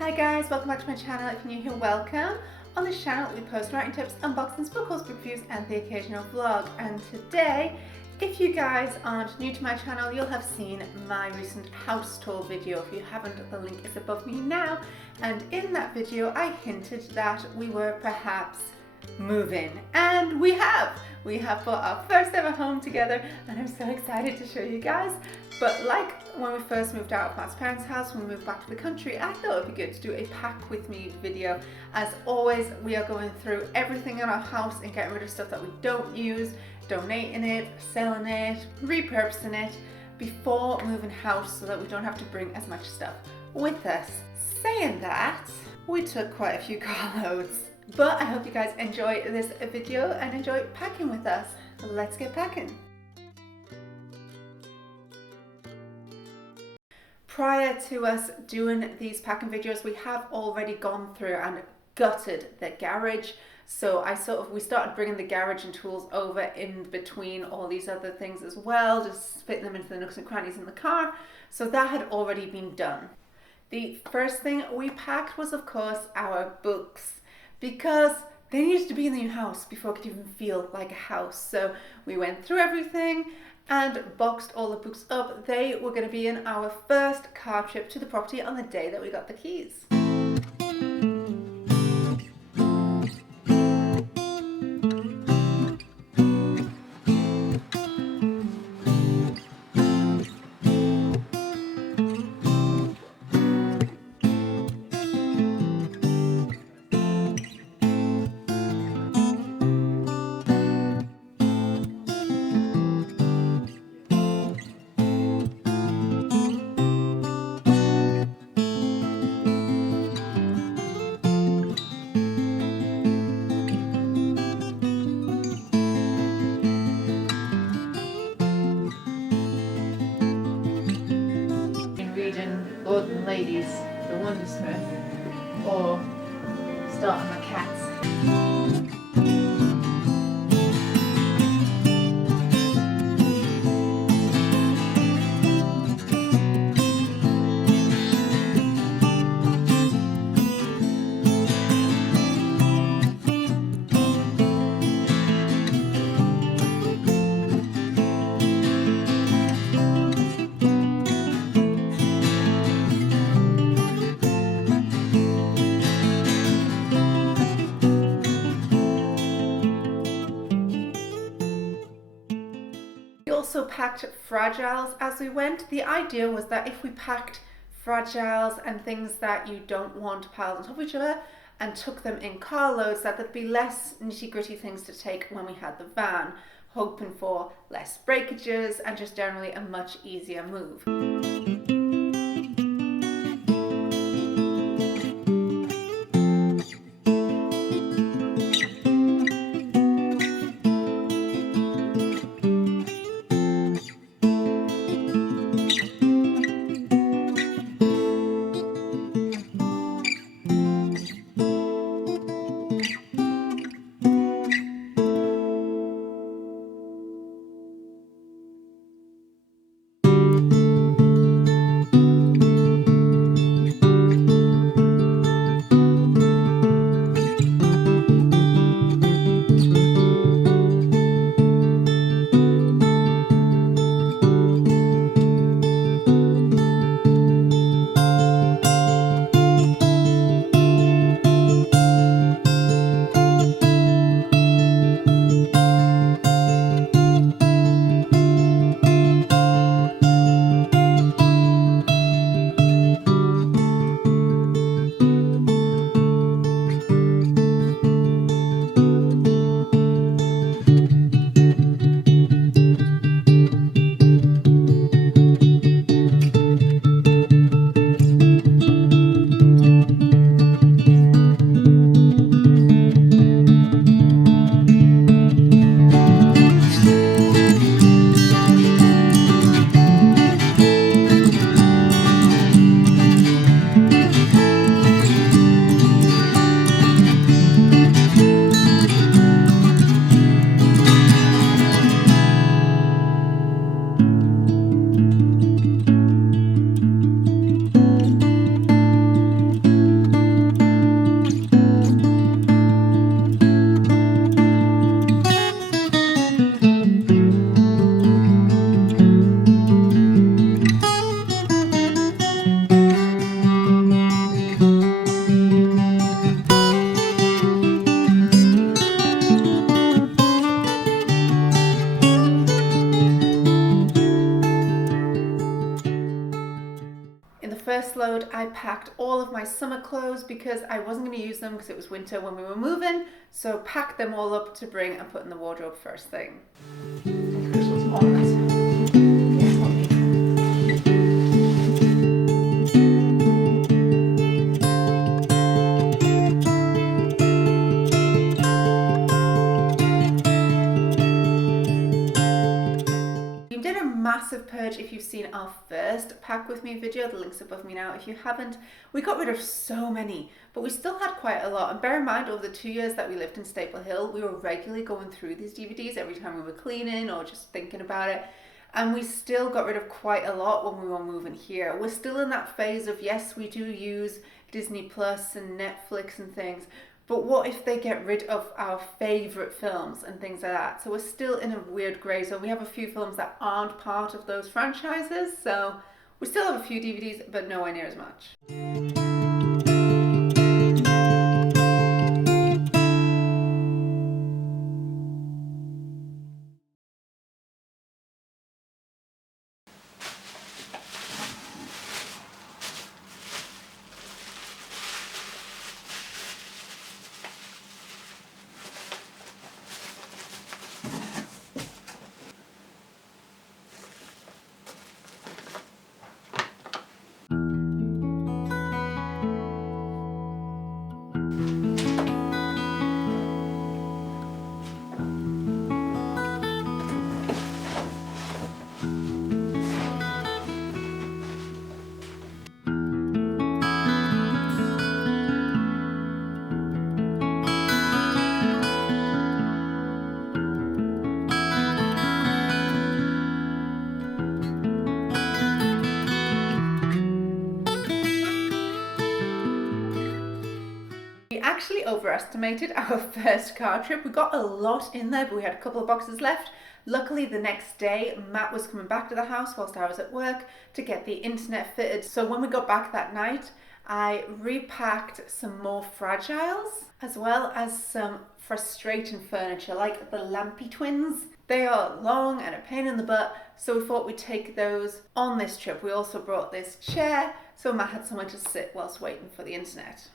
Hi guys, welcome back to my channel. If you're new here, welcome. On this channel we post writing tips, unboxings, book hauls, book reviews and the occasional vlog. And today, if you guys aren't new to my channel, you'll have seen my recent house tour video. If you haven't, the link is above me now. And in that video I hinted that we were perhaps moving, and we have bought our first ever home together, and I'm so excited to show you guys. But like when we first moved out of Matt's parents' house, when we moved back to the country, I thought it'd be good to do a pack with me video. As always, we are going through everything in our house and getting rid of stuff that we don't use, donating it, selling it, repurposing it before moving house so that we don't have to bring as much stuff with us. Saying that, we took quite a few car loads. But I hope you guys enjoy this video and enjoy packing with us. Let's get packing. Prior to us doing these packing videos, we have already gone through and gutted the garage. So we started bringing the garage and tools over in between all these other things as well, just fitting them into the nooks and crannies in the car. So that had already been done. The first thing we packed was, of course, our books, because they needed to be in the new house before it could even feel like a house. So we went through everything and boxed all the books up. They were going to be in our first car trip to the property on the day that we got the keys. Lord and Ladies, the Wondersmith, or Starting My Cats. We also packed fragiles as we went. The idea was that if we packed fragiles and things that you don't want piled on top of each other and took them in car loads, that there'd be less nitty-gritty things to take when we had the van, hoping for less breakages and just generally a much easier move. all of my summer clothes because I wasn't going to use them because it was winter when we were moving, so packed them all up to bring and put in the wardrobe first thing. This was on it. Massive purge. If you've seen our first pack with me video, the link's above me now. If you haven't, we got rid of so many, but we still had quite a lot. And bear in mind, over the 2 years that we lived in Staple Hill, we were regularly going through these DVDs every time we were cleaning or just thinking about it, and we still got rid of quite a lot when we were moving here. We're still in that phase of, yes, we do use Disney Plus and Netflix and things, but what if they get rid of our favourite films and things like that? So we're still in a weird grey zone. We have a few films that aren't part of those franchises, so we still have a few DVDs, but nowhere near as much. Actually overestimated our first car trip. We got a lot in there, but we had a couple of boxes left. Luckily, the next day, Matt was coming back to the house whilst I was at work to get the internet fitted. So when we got back that night, I repacked some more fragiles, as well as some frustrating furniture, like the Lampy twins. They are long and a pain in the butt, so we thought we'd take those on this trip. We also brought this chair, so Matt had somewhere to sit whilst waiting for the internet.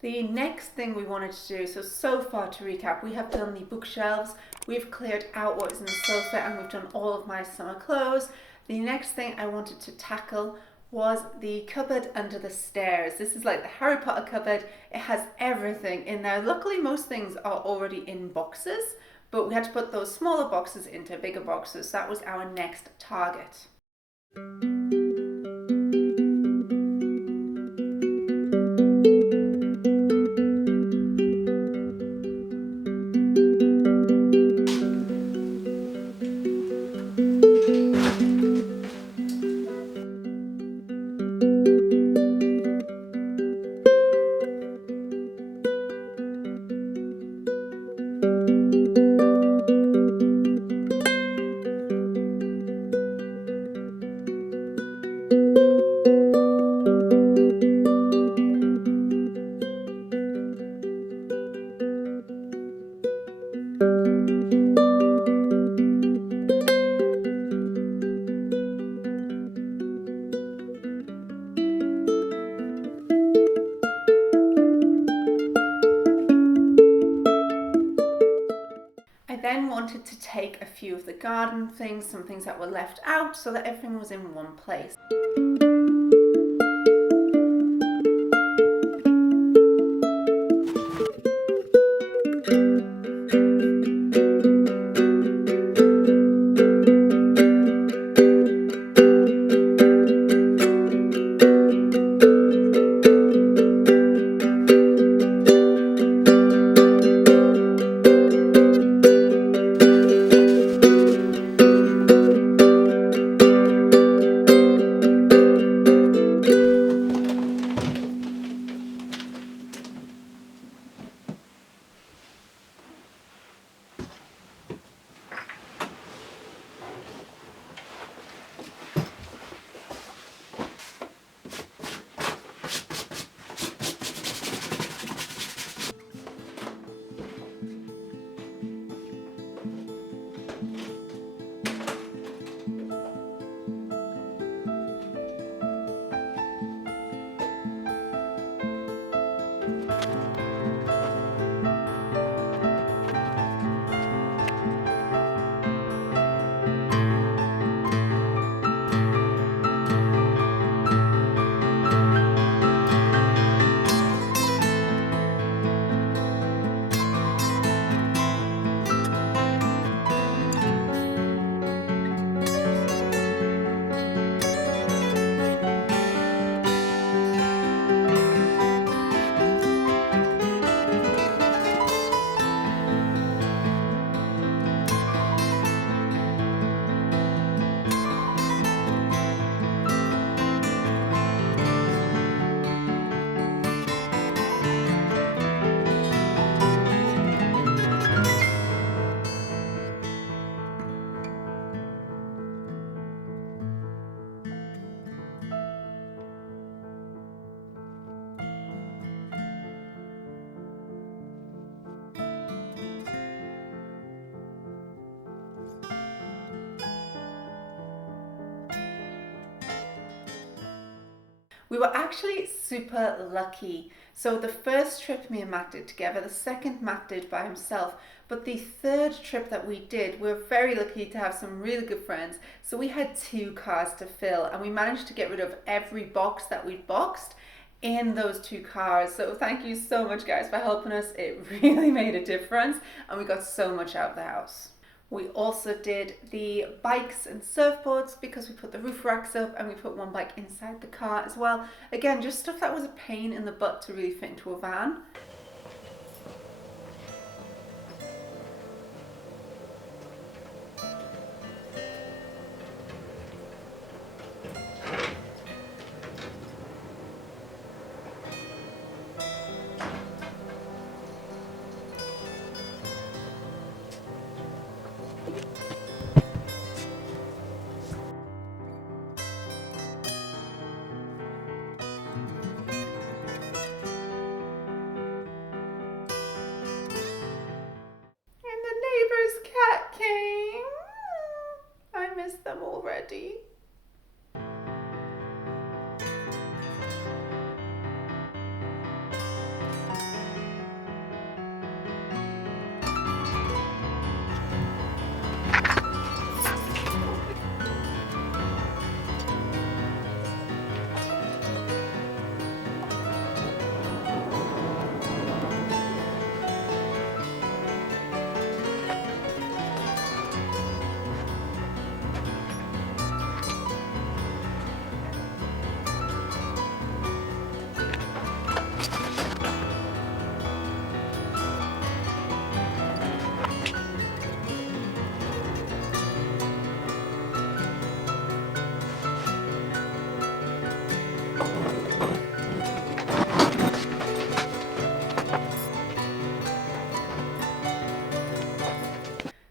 The next thing we wanted to do, so far to recap, we have done the bookshelves, we've cleared out what is in the sofa, and we've done all of my summer clothes. The next thing I wanted to tackle was the cupboard under the stairs. This is like the Harry Potter cupboard. It has everything in there. Luckily, most things are already in boxes, but we had to put those smaller boxes into bigger boxes. So that was our next target. take a few of the garden things, some things that were left out, so that everything was in one place. We were actually super lucky. So the first trip me and Matt did together, the second Matt did by himself, but the third trip that we did, we were very lucky to have some really good friends. So we had 2 cars to fill, and we managed to get rid of every box that we'd boxed in those 2 cars. So thank you so much, guys, for helping us. It really made a difference, and we got so much out of the house. We also did the bikes and surfboards because we put the roof racks up, and we put one bike inside the car as well. Again, just stuff that was a pain in the butt to really fit into a van. Cat came. I miss them already.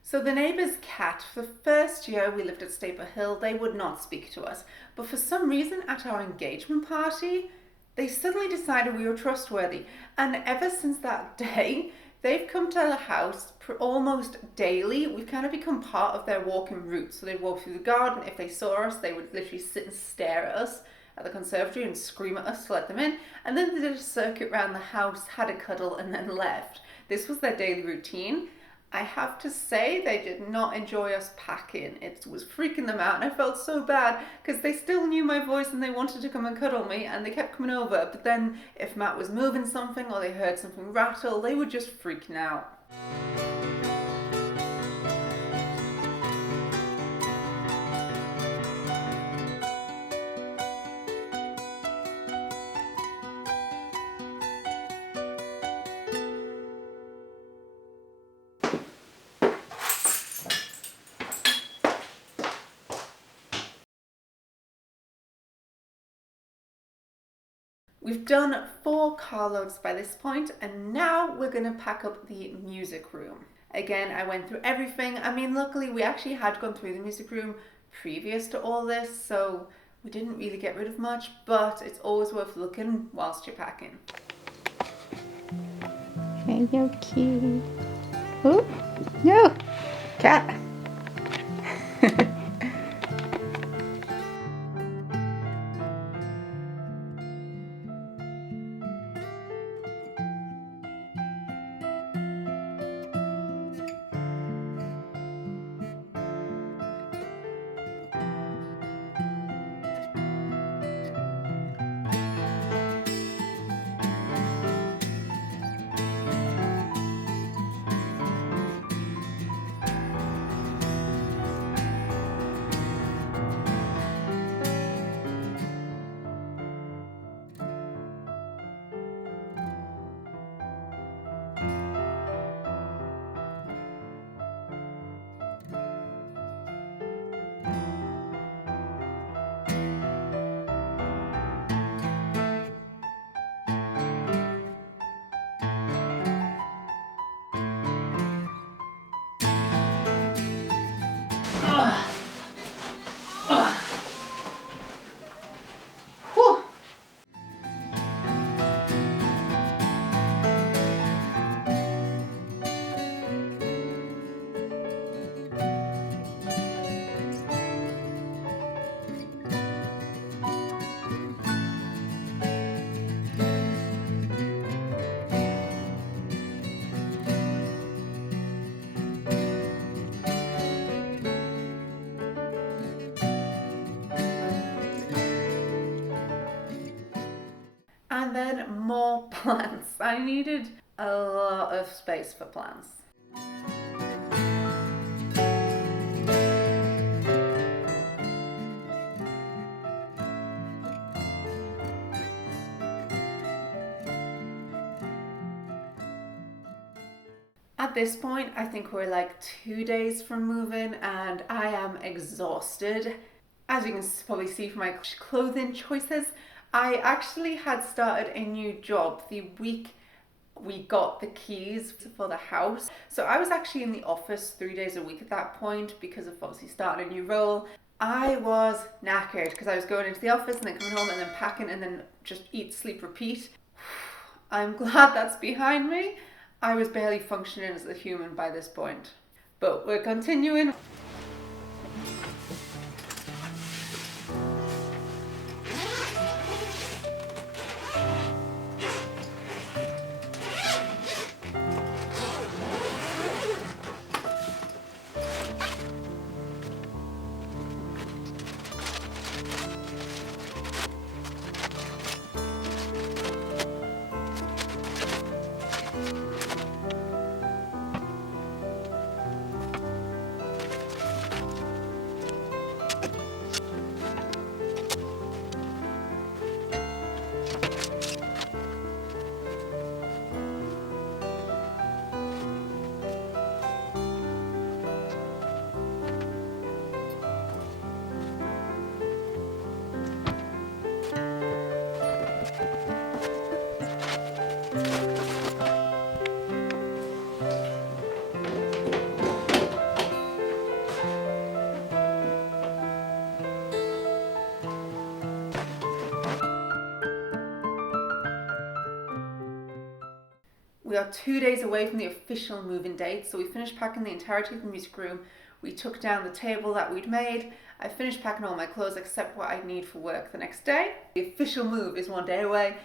So the neighbour's cat, for the first year we lived at Staple Hill, they would not speak to us. But for some reason at our engagement party, they suddenly decided we were trustworthy. And ever since that day, they've come to our house almost daily. We've kind of become part of their walking route. So they'd walk through the garden. If they saw us, they would literally sit and stare at us at the conservatory and scream at us to let them in. And then they did a circuit around the house, had a cuddle, and then left. This was their daily routine. I have to say they did not enjoy us packing. It was freaking them out and I felt so bad because they still knew my voice and they wanted to come and cuddle me and they kept coming over. But then if Matt was moving something or they heard something rattle, they were just freaking out. We've done 4 carloads by this point and now we're going to pack up the music room. Again, I went through everything. I mean, luckily we actually had gone through the music room previous to all this, so we didn't really get rid of much, but it's always worth looking whilst you're packing. Hey, you're cute. Oh, no, cat. And then more plants. I needed a lot of space for plants. At this point, I think we're like 2 days from moving and I am exhausted. As you can probably see from my clothing choices, I actually had started a new job the week we got the keys for the house. So I was actually in the office 3 days a week at that point because of obviously starting a new role. I was knackered because I was going into the office and then coming home and then packing and then just eat, sleep, repeat. I'm glad that's behind me. I was barely functioning as a human by this point. But we're continuing. We are 2 days away from the official move-in date, so we finished packing the entirety of the music room. We took down the table that we'd made. I finished packing all my clothes except what I'd need for work the next day. The official move is 1 day away.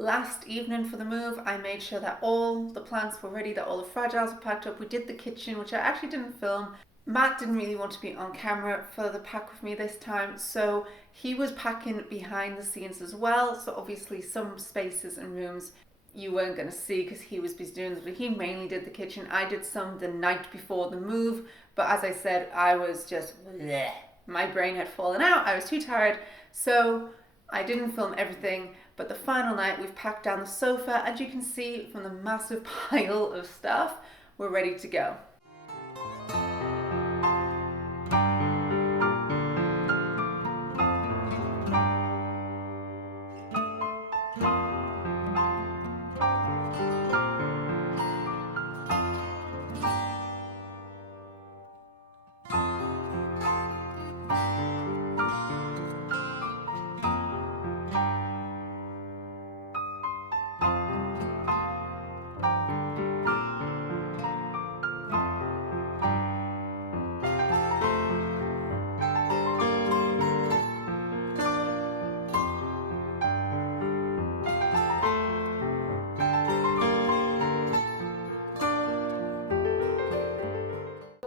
last evening for the move, I made sure that all the plants were ready, that all the fragiles were packed up. We did the kitchen, which I actually didn't film. Matt didn't really want to be on camera for the pack with me this time, so he was packing behind the scenes as well. So obviously some spaces and rooms you weren't going to see because he was busy doing this, but he mainly did the kitchen. I did some the night before the move, but as I said, I was just bleh. My brain had fallen out. I was too tired, so I didn't film everything. But the final night, we've packed down the sofa, and you can see from the massive pile of stuff, we're ready to go.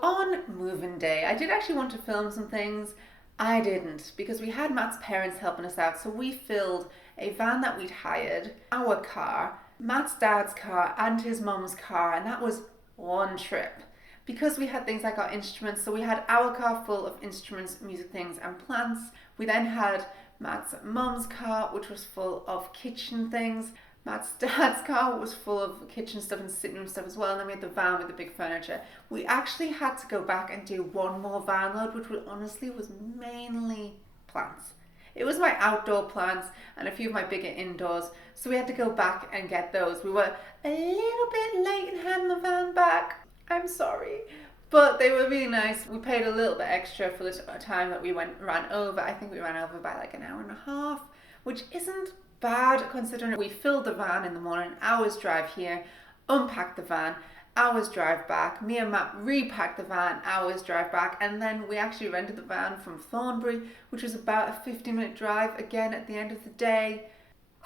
On moving day, I did actually want to film some things. I didn't, because we had Matt's parents helping us out, so we filled a van that we'd hired, our car, Matt's dad's car, and his mum's car, and that was one trip. Because we had things like our instruments, so we had our car full of instruments, music things, and plants. We then had Matt's mum's car, which was full of kitchen things. Matt's dad's car was full of kitchen stuff and sitting room stuff as well, and then we had the van with the big furniture. We actually had to go back and do one more van load, which honestly was mainly plants. It was my outdoor plants and a few of my bigger indoors, so we had to go back and get those. We were a little bit late in handing the van back. I'm sorry, but they were really nice. We paid a little bit extra for the time that we ran over. I think we ran over by like an hour and a half, which isn't bad considering we filled the van in the morning, hours drive here, unpacked the van, hours drive back. Me and Matt repacked the van, hours drive back, and then we actually rented the van from Thornbury, which was about a 50-minute drive again at the end of the day.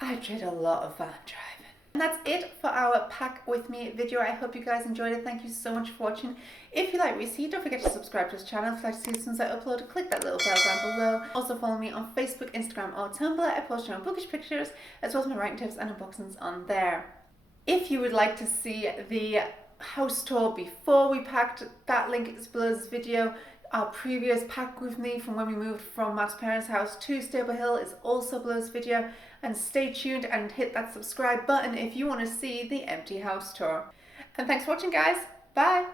I did a lot of van driving. And that's it for our pack with me video. I hope you guys enjoyed it. Thank you so much for watching. If you like what you see, don't forget to subscribe to this channel. If you'd like to see as soon as I upload, click that little bell down below. Also follow me on Facebook, Instagram or Tumblr. I post my own bookish pictures as well as my writing tips and unboxings on there. If you would like to see the house tour before we packed, that link is below this video. Our previous pack with me from when we moved from Matt's parents' house to Stable Hill is also below this video. And stay tuned and hit that subscribe button if you want to see the empty house tour. And thanks for watching, guys. Bye.